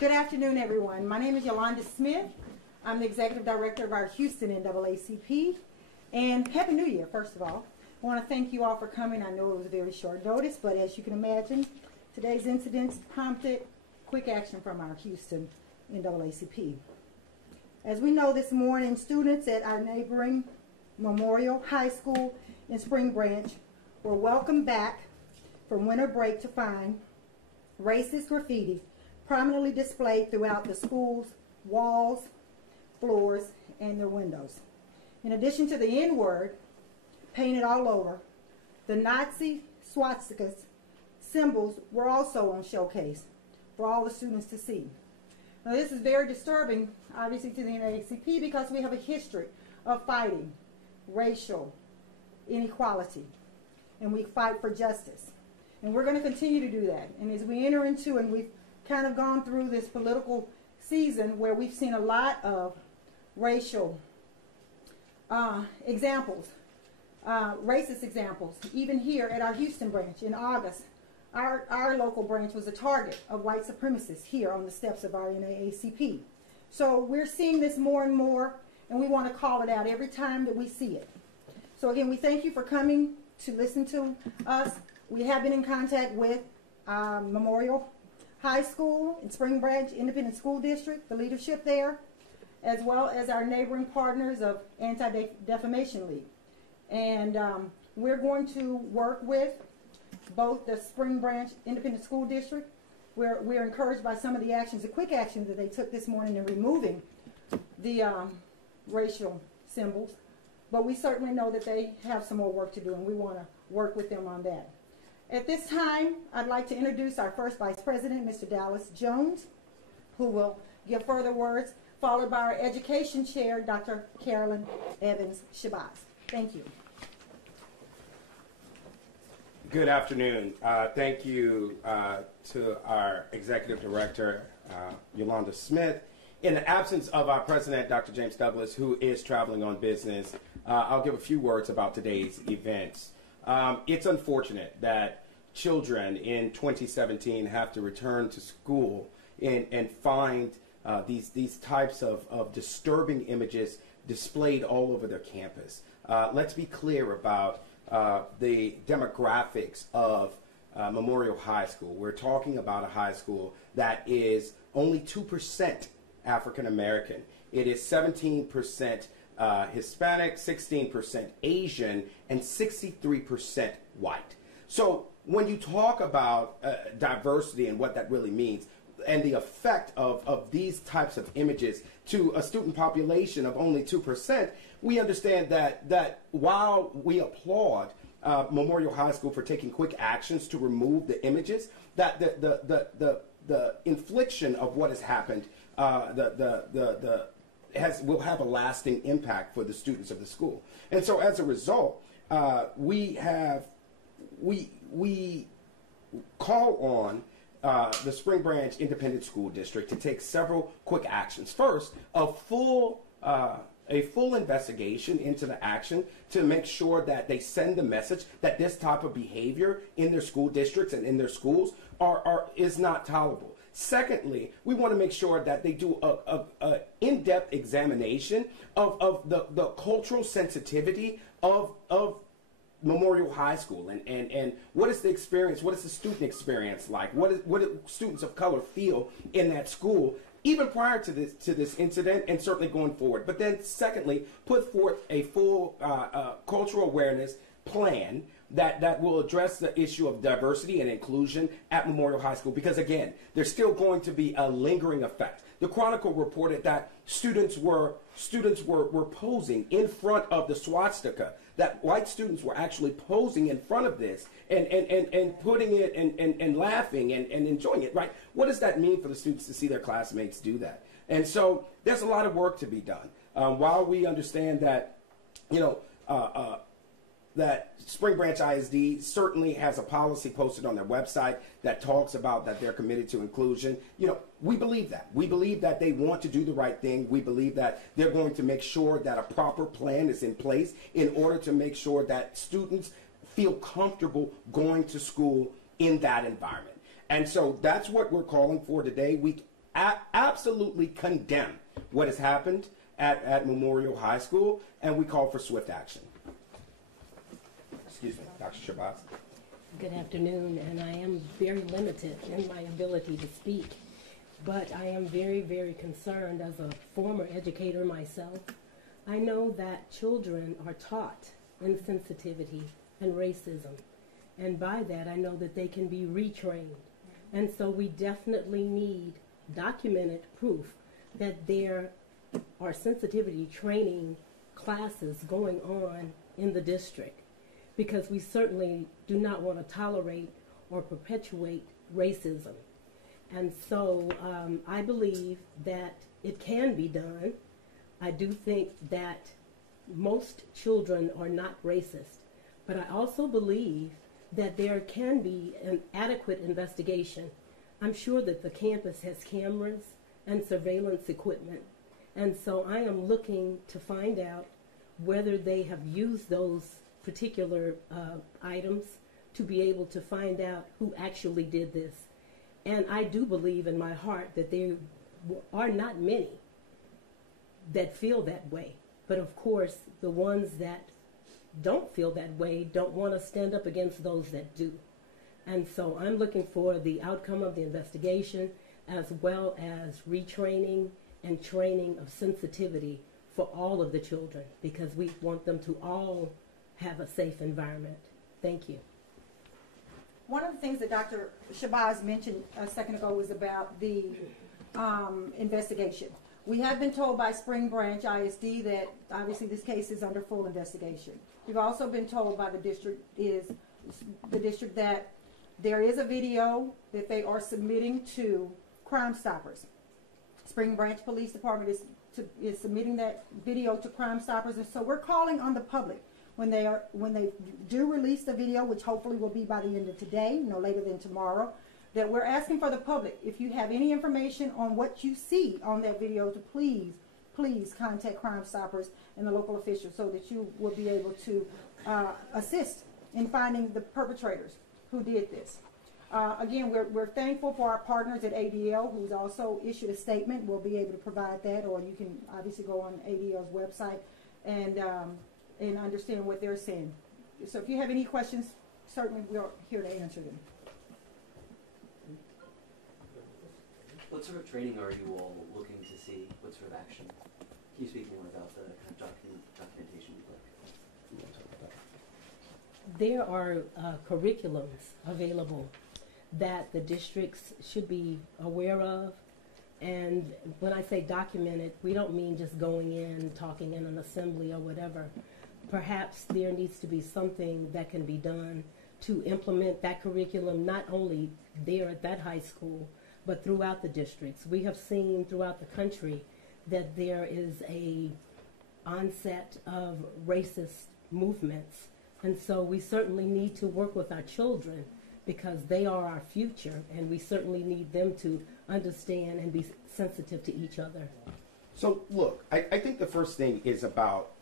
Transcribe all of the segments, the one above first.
Good afternoon, everyone. My name is Yolanda Smith. I'm the Executive Director of our Houston NAACP. And Happy New Year, first of all. I want to thank you all for coming. I know it was a very short notice, but as you can imagine, today's incidents prompted quick action from our Houston NAACP. As we know, this morning, students at our neighboring Memorial High School in Spring Branch were welcomed back from winter break to find racist graffiti prominently displayed throughout the school's walls, floors, and their windows. In addition to the N-word painted all over, the Nazi swastikas symbols were also on showcase for all the students to see. Now this is very disturbing, obviously, to the NAACP because we have a history of fighting racial inequality, and we fight for justice. And we're going to continue to do that. And as we enter into, and we've kind of gone through this political season where we've seen a lot of racial examples, racist examples, even here at our Houston branch in August. Our local branch was a target of white supremacists here on the steps of our NAACP. So we're seeing this more and more, and we want to call it out every time that we see it. So again, we thank you for coming to listen to us. We have been in contact with Memorial High School in Spring Branch Independent School District, the leadership there, as well as our neighboring partners of Anti-Defamation League. And we're going to work with both the Spring Branch Independent School District. We're encouraged by some of the actions, the quick actions that they took this morning in removing the racial symbols. But we certainly know that they have some more work to do, and we want to work with them on that. At this time, I'd like to introduce our first Vice President, Mr. Dallas Jones, who will give further words, followed by our Education Chair, Dr. Carolyn Evans-Shabazz. Thank you. Good afternoon. Thank you to our Executive Director, Yolanda Smith. In the absence of our President, Dr. James Douglas, who is traveling on business, I'll give a few words about today's events. It's unfortunate that children in 2017 have to return to school and find these types of disturbing images displayed all over their campus. Let's be clear about the demographics of Memorial High School. We're talking about a high school that is only 2% African American. It is 17% Hispanic, 16% Asian, and 63% white. So when you talk about diversity and what that really means, and the effect of these types of images to a student population of only 2%, we understand that while we applaud Memorial High School for taking quick actions to remove the images, that the infliction of what has happened will have a lasting impact for the students of the school. And so as a result, we call on the Spring Branch Independent School District to take several quick actions. First, a full investigation into the action to make sure that they send the message that this type of behavior in their school districts and in their schools is not tolerable. Secondly, we want to make sure that they do a in-depth examination of the cultural sensitivity of Memorial High School and what is the experience, what is the student experience like, what do students of color feel in that school, even prior to this incident and certainly going forward. But then secondly, put forth a full cultural awareness plan that will address the issue of diversity and inclusion at Memorial High School, because again, there's still going to be a lingering effect. The Chronicle reported that students were posing in front of the swastika, that white students were actually posing in front of this and putting it and laughing and enjoying it, right? What does that mean for the students to see their classmates do that? And so there's a lot of work to be done. While we understand that, that Spring Branch ISD certainly has a policy posted on their website that talks about that they're committed to inclusion. We believe that. We believe that they want to do the right thing. We believe that they're going to make sure that a proper plan is in place in order to make sure that students feel comfortable going to school in that environment. And so that's what we're calling for today. We absolutely condemn what has happened at Memorial High School, and we call for swift action. Excuse me, Dr. Shabazz. Good afternoon, and I am very limited in my ability to speak, but I am very, very concerned as a former educator myself. I know that children are taught insensitivity and racism, and by that I know that they can be retrained. And so we definitely need documented proof that there are sensitivity training classes going on in the district, because we certainly do not want to tolerate or perpetuate racism. And so I believe that it can be done. I do think that most children are not racist, but I also believe that there can be an adequate investigation. I'm sure that the campus has cameras and surveillance equipment, and so I am looking to find out whether they have used those particular items to be able to find out who actually did this. And I do believe in my heart that there are not many that feel that way. But of course, the ones that don't feel that way don't want to stand up against those that do. And so I'm looking for the outcome of the investigation, as well as retraining and training of sensitivity for all of the children, because we want them to all have a safe environment. Thank you. One of the things that Dr. Shabazz mentioned a second ago was about the investigation. We have been told by Spring Branch ISD that obviously this case is under full investigation. We've also been told by the district that there is a video that they are submitting to Crime Stoppers. Spring Branch Police Department is submitting that video to Crime Stoppers, and so we're calling on the public when they do release the video, which hopefully will be by the end of today, no later than tomorrow, that we're asking for the public, if you have any information on what you see on that video, to please contact Crime Stoppers and the local officials so that you will be able to assist in finding the perpetrators who did this. Again, we're thankful for our partners at ADL, who's also issued a statement. We'll be able to provide that, or you can obviously go on ADL's website and understand what they're saying. So if you have any questions, certainly we're here to answer them. What sort of training are you all looking to see? What sort of action? Can you speak more about the kind of documentation you'd like? There are curriculums available that the districts should be aware of. And when I say documented, we don't mean just going in, talking in an assembly or whatever. Perhaps there needs to be something that can be done to implement that curriculum, not only there at that high school, but throughout the districts. We have seen throughout the country that there is a onset of racist movements. And so we certainly need to work with our children, because they are our future, and we certainly need them to understand and be sensitive to each other. So look, I think the first thing is about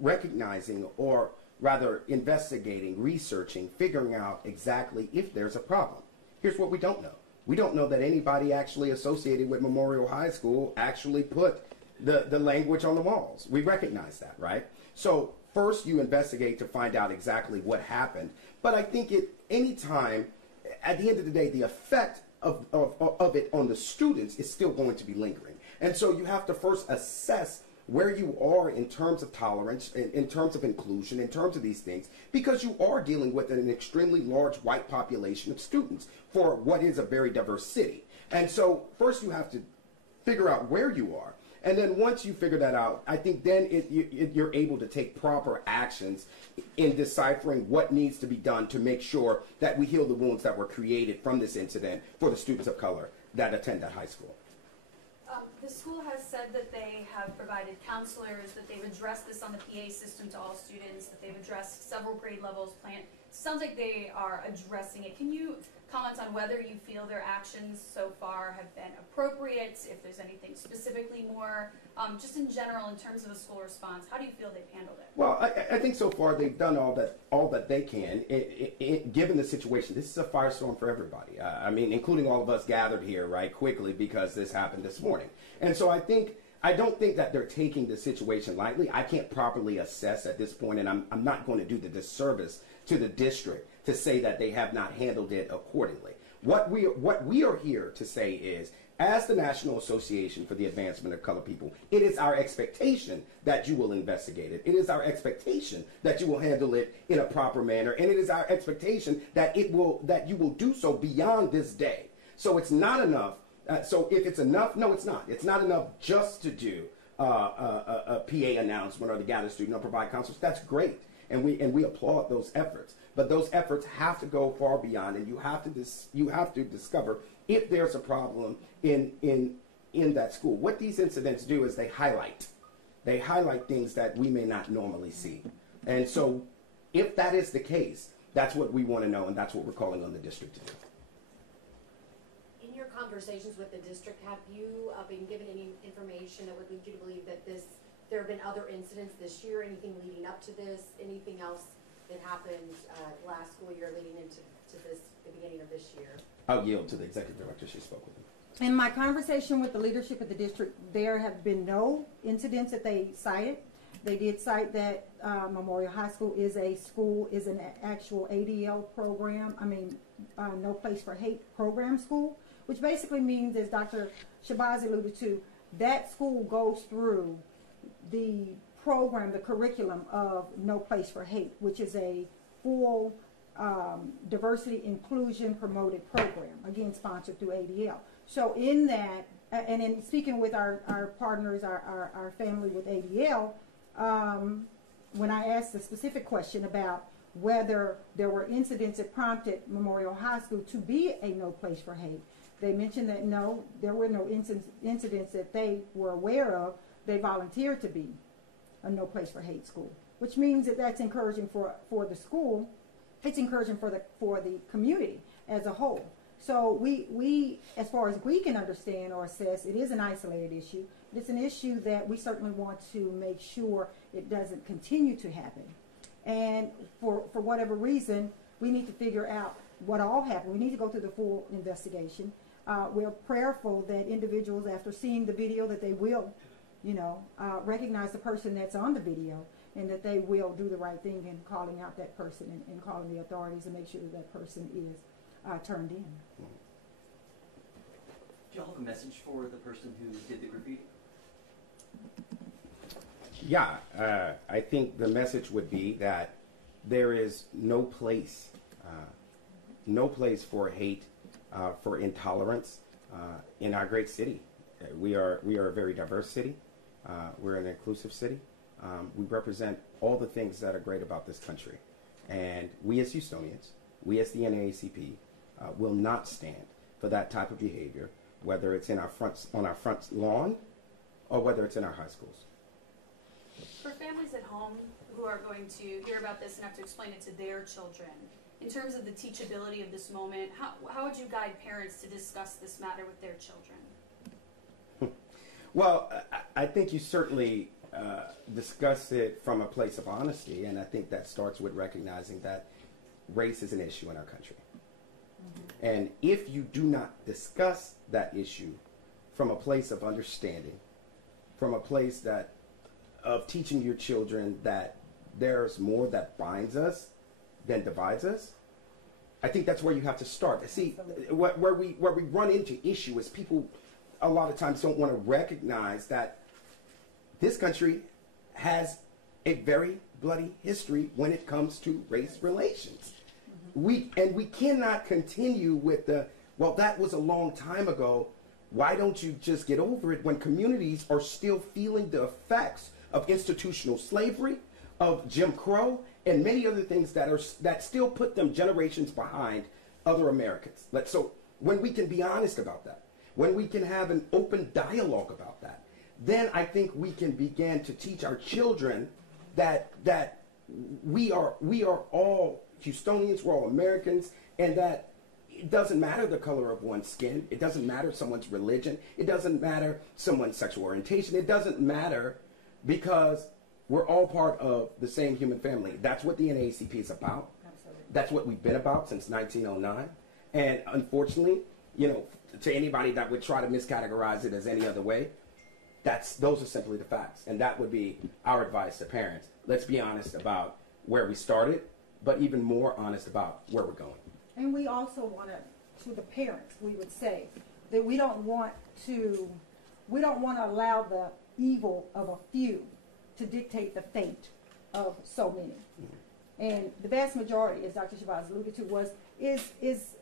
recognizing, or rather investigating, researching, figuring out exactly if there's a problem. Here's what we don't know. We don't know that anybody actually associated with Memorial High School actually put the language on the walls. We recognize that, right? So first you investigate to find out exactly what happened. But I think at any time, at the end of the day, the effect of it on the students is still going to be lingering. And so you have to first assess where you are in terms of tolerance, in terms of inclusion, in terms of these things, because you are dealing with an extremely large white population of students for what is a very diverse city. And so first you have to figure out where you are. And then once you figure that out, I think then you're able to take proper actions in deciphering what needs to be done to make sure that we heal the wounds that were created from this incident for the students of color that attend that high school. The school has said that they have provided counselors, that they've addressed this on the PA system to all students, that they've addressed several grade levels, sounds like they are addressing it. Can you comment on whether you feel their actions so far have been appropriate, if there's anything specifically more, just in general in terms of a school response, how do you feel they've handled it? Well, I think so far they've done all that they can. Given the situation, this is a firestorm for everybody. I mean, including all of us gathered here, right, quickly because this happened this morning. And so I don't think that they're taking the situation lightly. I can't properly assess at this point, and I'm not going to do the disservice to the district to say that they have not handled it accordingly. What we are here to say is, as the National Association for the Advancement of Colored People, it is our expectation that you will investigate it. It is our expectation that you will handle it in a proper manner, and it is our expectation that you will do so beyond this day. So it's not enough. So if it's enough, no, it's not. It's not enough just to do a PA announcement or to gather students or provide counselors. That's great, and we applaud those efforts. But those efforts have to go far beyond, and you have to discover if there's a problem in that school. What these incidents do is they highlight things that we may not normally see. And so if that is the case, that's what we want to know, and that's what we're calling on the district to do. In your conversations with the district, have you been given any information that would lead you to believe that there have been other incidents this year, anything leading up to this, anything else that happened last school year leading into the beginning of this year? I'll yield to the executive director. She spoke with me. In my conversation with the leadership of the district, there have been no incidents that they cited. They did cite that Memorial High School is an actual ADL program, No Place for Hate program school, which basically means, as Dr. Shabazz alluded to, that school goes through the program, the curriculum of No Place for Hate, which is a full diversity inclusion promoted program, again sponsored through ADL. So in that, and in speaking with our partners, our family with ADL, when I asked the specific question about whether there were incidents that prompted Memorial High School to be a No Place for Hate, they mentioned that no, there were no incidents that they were aware of. They volunteered to be a No Place for Hate school, which means that that's encouraging for the school. It's encouraging for the community as a whole. So we, as far as we can understand or assess, it is an isolated issue. It's an issue that we certainly want to make sure it doesn't continue to happen. And for whatever reason, we need to figure out what all happened. We need to go through the full investigation. We're prayerful that individuals, after seeing the video, that they will, recognize the person that's on the video, and that they will do the right thing in calling out that person and calling the authorities and make sure that person is turned in. Do y'all have a message for the person who did the graffiti? Yeah, I think the message would be that there is no place for hate, for intolerance in our great city. We are a very diverse city. We're an inclusive city. We represent all the things that are great about this country. And we as Houstonians, we as the NAACP, will not stand for that type of behavior, whether it's on our front lawn or whether it's in our high schools. For families at home who are going to hear about this and have to explain it to their children, in terms of the teachability of this moment, how would you guide parents to discuss this matter with their children? Well, I think you certainly discuss it from a place of honesty, and I think that starts with recognizing that race is an issue in our country. Mm-hmm. And if you do not discuss that issue from a place of understanding, from a place of teaching your children that there's more that binds us than divides us, I think that's where you have to start. See, where we run into issue is people a lot of times don't want to recognize that this country has a very bloody history when it comes to race relations. Mm-hmm. We cannot continue with well, that was a long time ago. Why don't you just get over it, when communities are still feeling the effects of institutional slavery, of Jim Crow, and many other things that still put them generations behind other Americans. So when we can be honest about that, when we can have an open dialogue about that, then I think we can begin to teach our children that we are all Houstonians, we're all Americans, and that it doesn't matter the color of one's skin. It doesn't matter someone's religion. It doesn't matter someone's sexual orientation. It doesn't matter because we're all part of the same human family. That's what the NAACP is about. Absolutely. That's what we've been about since 1909. And unfortunately, you know, to anybody that would try to miscategorize it as any other way, those are simply the facts. And that would be our advice to parents. Let's be honest about where we started, but even more honest about where we're going. And we also want to the parents, we would say that we don't want to allow the evil of a few to dictate the fate of so many. And the vast majority, as Dr. Shabazz alluded to, is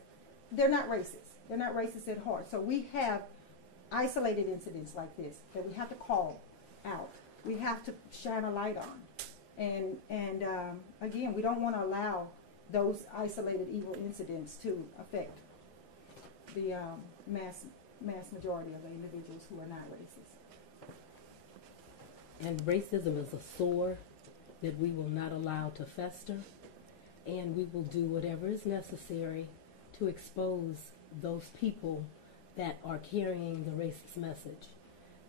they're not racist. They're not racist at heart. So we have isolated incidents like this that we have to call out. We have to shine a light on. And again, we don't want to allow those isolated evil incidents to affect the mass majority of the individuals who are not racist. And racism is a sore that we will not allow to fester, and we will do whatever is necessary to expose those people that are carrying the racist message.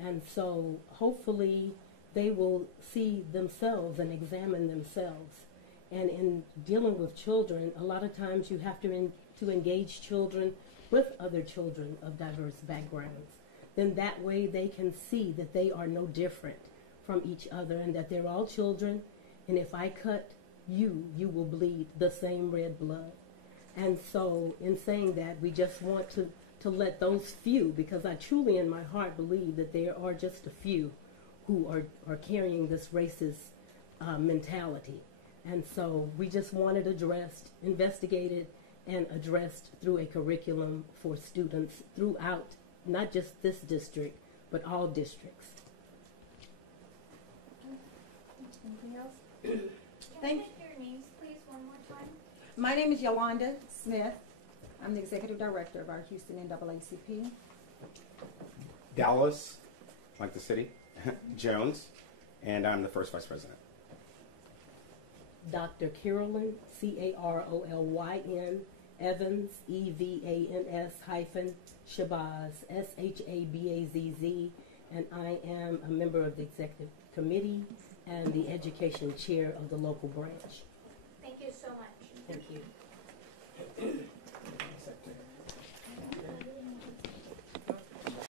And so hopefully they will see themselves and examine themselves. And in dealing with children, a lot of times you have to engage children with other children of diverse backgrounds. Then that way they can see that they are no different from each other and that they're all children. And if I cut you, you will bleed the same red blood. And so in saying that, we just want to let those few, because I truly in my heart believe that there are just a few who are carrying this racist mentality. And so we just want it addressed, investigated, and addressed through a curriculum for students throughout, not just this district, but all districts. Anything else? Can I get your names, please, one more time? My name is Yolanda Smith. I'm the executive director of our Houston NAACP. Dallas, like the city, Jones, and I'm the first vice president. Dr. Carolyn, Carolyn, Evans, Evans hyphen Shabazz, Shabazz, and I am a member of the executive committee and the education chair of the local branch. Thank you so much. Thank you.